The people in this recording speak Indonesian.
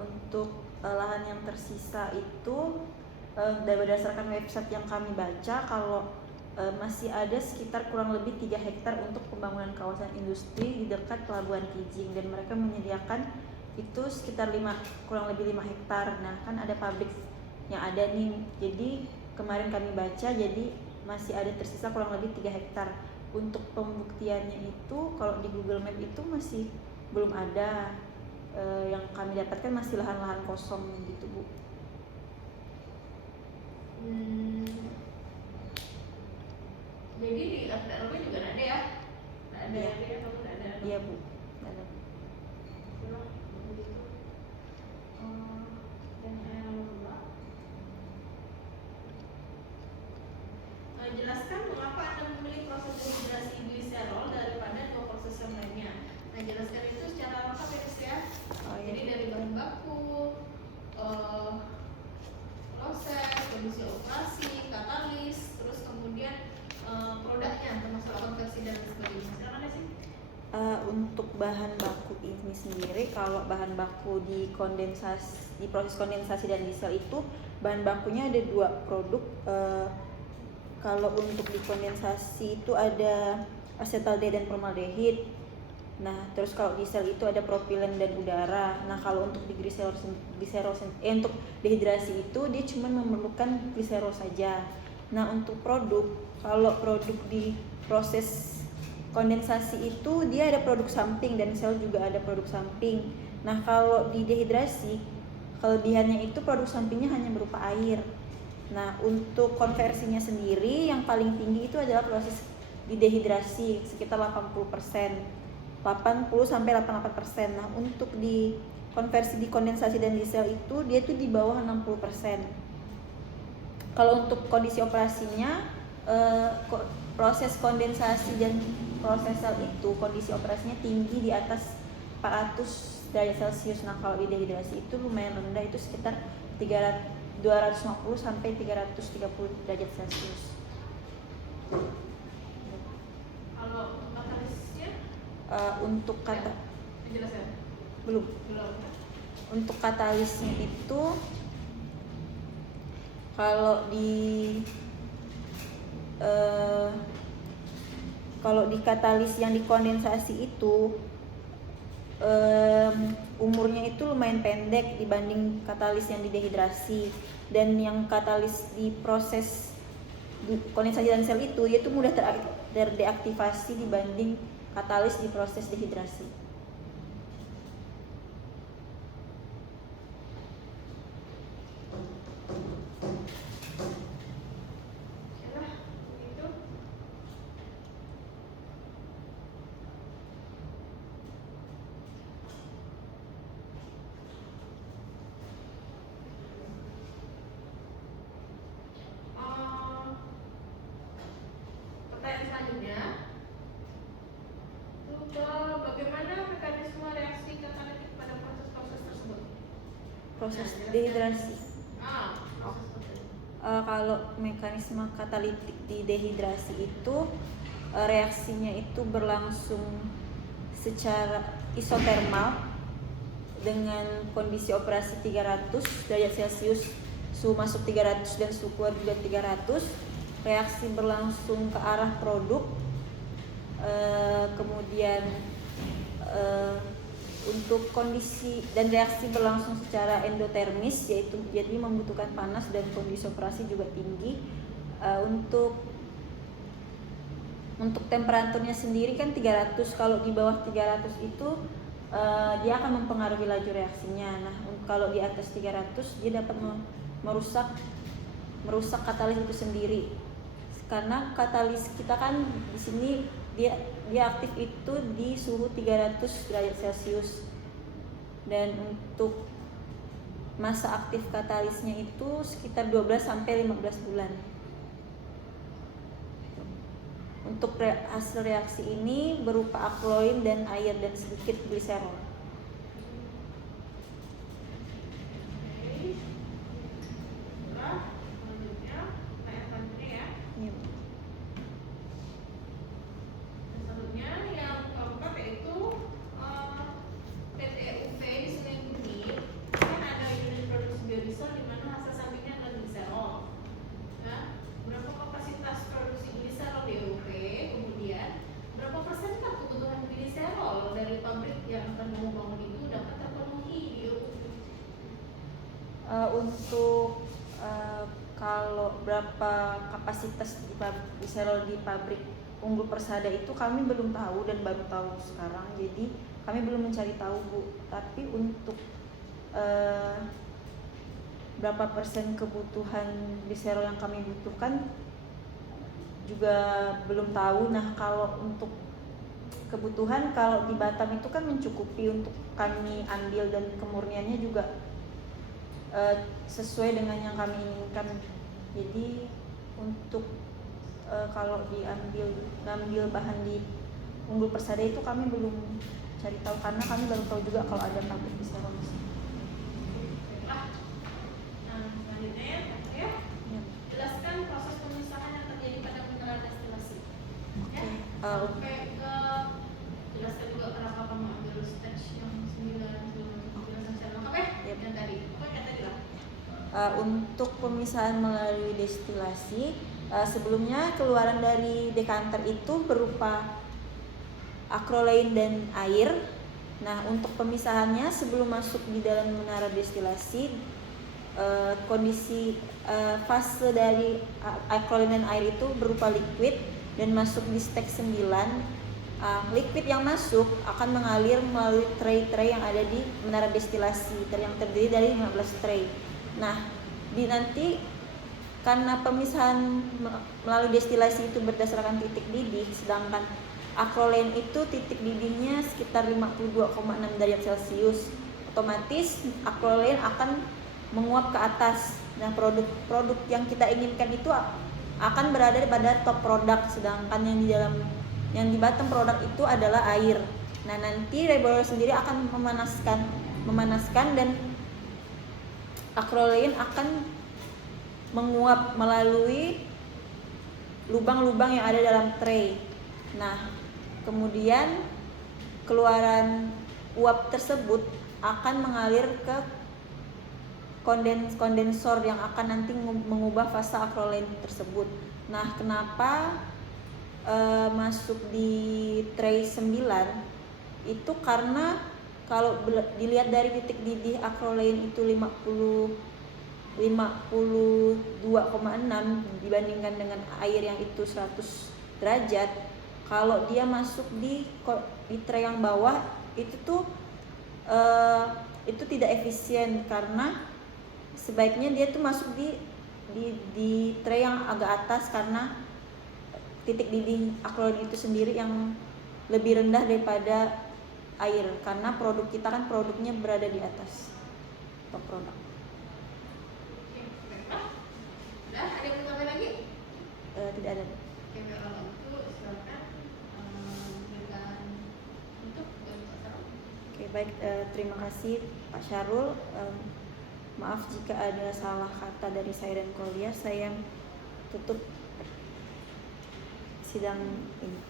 Untuk lahan yang tersisa itu berdasarkan website yang kami baca, kalau masih ada sekitar kurang lebih 3 hektar untuk pembangunan kawasan industri di dekat Pelabuhan Kijing, dan mereka menyediakan itu sekitar kurang lebih 5 hektar. Nah, kan ada pabrik yang ada nih, jadi kemarin kami baca, jadi masih ada tersisa kurang lebih 3 hektar. Untuk pembuktiannya itu kalau di Google Map itu masih belum ada. Yang kami dapatkan masih lahan-lahan kosong gitu, Bu. Jadi di RW juga ada ya? Ada ya. Ya, kamu ada? Iya, Bu. Ada. Jelaskan mengapa Anda memilih proses dehidrasi gliserol daripada 2 proses yang lainnya. Nah, jelaskan itu secara lengkap ya, ya. Jadi dari bahan baku, proses, kondisi operasi, katalis, terus kemudian produknya, termasuk konversi dan sebagainya. Silakan sih. Untuk bahan baku ini sendiri, kalau bahan baku di proses kondensasi dan diesel itu bahan bakunya ada 2 produk. Kalau untuk di kondensasi itu ada asetaldehyde dan formaldehid. Nah, terus kalau diesel itu ada propilen dan udara. Nah, kalau untuk di untuk dehidrasi itu dia cuma memerlukan gliserol saja. Nah, untuk kalau produk di proses kondensasi itu dia ada produk samping dan sel juga ada produk samping. Nah, kalau di dehidrasi kelebihannya itu produk sampingnya hanya berupa air. Nah, untuk konversinya sendiri yang paling tinggi itu adalah proses di dehidrasi sekitar 80% sampai 88%. Nah, untuk di konversi di kondensasi dan diesel itu dia tuh di bawah 60%. Kalau untuk kondisi operasinya proses kondensasi dan proses sel itu kondisi operasinya tinggi di atas 400 derajat Celcius. Nah, kalau di dehidrasi itu lumayan rendah, itu sekitar 250 sampai 330 derajat Celcius. Kalau katalisnya? Untuk Penjelasan? Belum. Untuk katalisnya itu kalau di katalis yang dikondensasi itu umurnya itu lumayan pendek dibanding katalis yang di dehidrasi, dan yang katalis di proses kondensasi dan sel itu yaitu mudah terdeaktivasi dibanding katalis di proses dehidrasi. Proses dehidrasi. Kalau mekanisme katalitik di dehidrasi itu reaksinya itu berlangsung secara isotermal dengan kondisi operasi 300 derajat Celcius, suhu masuk 300 dan suhu keluar juga 300. Reaksi berlangsung ke arah produk, kemudian untuk kondisi dan reaksi berlangsung secara endotermis, yaitu jadi membutuhkan panas dan kondisi operasi juga tinggi. Untuk temperaturnya sendiri kan 300, kalau di bawah 300 itu dia akan mempengaruhi laju reaksinya. Nah, kalau di atas 300 dia dapat merusak katalis itu sendiri. Karena katalis kita kan di sini dia aktif itu di suhu 300 derajat Celcius, dan untuk masa aktif katalisnya itu sekitar 12 sampai 15 bulan. Untuk hasil reaksi ini berupa akloin dan air dan sedikit gliserol. Untuk kalau berapa kapasitas di serol di pabrik Unggul Persada itu kami belum tahu dan baru tahu sekarang, jadi kami belum mencari tahu Bu. Tapi untuk berapa persen kebutuhan di serol yang kami butuhkan juga belum tahu. Nah kalau untuk kebutuhan, kalau di Batam itu kan mencukupi untuk kami ambil dan kemurniannya juga sesuai dengan yang kami inginkan. Jadi untuk kalau ngambil bahan di Unggul Persada itu kami belum cari tahu, karena kami baru tahu juga kalau ada pabrik di Serang. Baiklah. Nah, selanjutnya ya. Jelaskan proses pemisahan yang terjadi pada mineral destilasi. Ya. Sampai ke jelaskan juga kenapa kamu ambil stage yang 9 penjelasan secara lengkap ya. Yang tadi. Apa yang tadi lah? Untuk pemisahan melalui destilasi, sebelumnya keluaran dari dekanter itu berupa acrolein dan air. Nah, untuk pemisahannya sebelum masuk di dalam menara destilasi, kondisi fase dari acrolein dan air itu berupa liquid dan masuk di stage 9. Liquid yang masuk akan mengalir melalui tray-tray yang ada di menara destilasi yang terdiri dari 15 tray. Nah, nanti karena pemisahan melalui destilasi itu berdasarkan titik didih, sedangkan acrolein itu titik didihnya sekitar 52,6 derajat Celcius, otomatis acrolein akan menguap ke atas. Nah, produk yang kita inginkan itu akan berada pada top produk, sedangkan yang di bottom produk itu adalah air. Nah, nanti reboiler sendiri akan memanaskan dan acrolein akan menguap melalui lubang-lubang yang ada dalam tray. Nah, kemudian keluaran uap tersebut akan mengalir ke kondensor yang akan nanti mengubah fase acrolein tersebut. Nah, kenapa masuk di tray 9 itu karena kalau dilihat dari titik didih acrolein itu 52,6 dibandingkan dengan air yang itu 100 derajat. Kalau dia masuk di tray yang bawah itu tuh itu tidak efisien, karena sebaiknya dia tuh masuk di tray yang agak atas, karena titik didih acrolein itu sendiri yang lebih rendah daripada air, karena produk kita kan produknya berada di atas top produk. Oke, baiklah. Udah, ada yang mau tambah lagi? Tidak ada. Oke, kalau itu silakan berikan untuk Pak Syarul. Oke, baik, terima kasih Pak Syarul. Maaf jika ada salah kata dari saya dan Kolia. Saya tutup sidang ini.